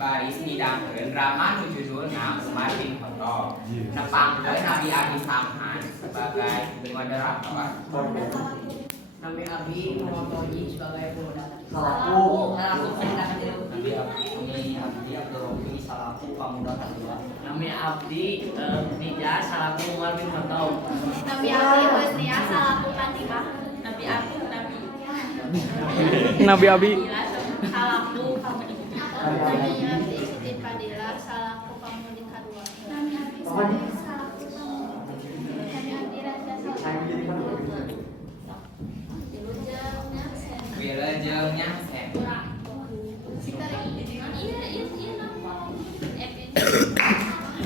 baris nidang Rama judulnya Umar bin Khattab. Nepang Nabi Abi Samhan sebagai moderator. Nabi Abi Muhammad sebagai moderator. Salaku. Nabi Abdi Abdurrahmi Salaku pemuda kedua. Nabi Abdi Nija Salaku Umar bin Khattab. Nabi Abi Husnia Salaku Fatimah. Nabi Abi Nabi Abi Salaku Pamudi. Nabi Abi Siti Fadila Salaku Pamudi kedua. Nabi Abi Salaku Pamudi. Nabi Abi Raja Salaku. Wilujengnya sen. Iya nama.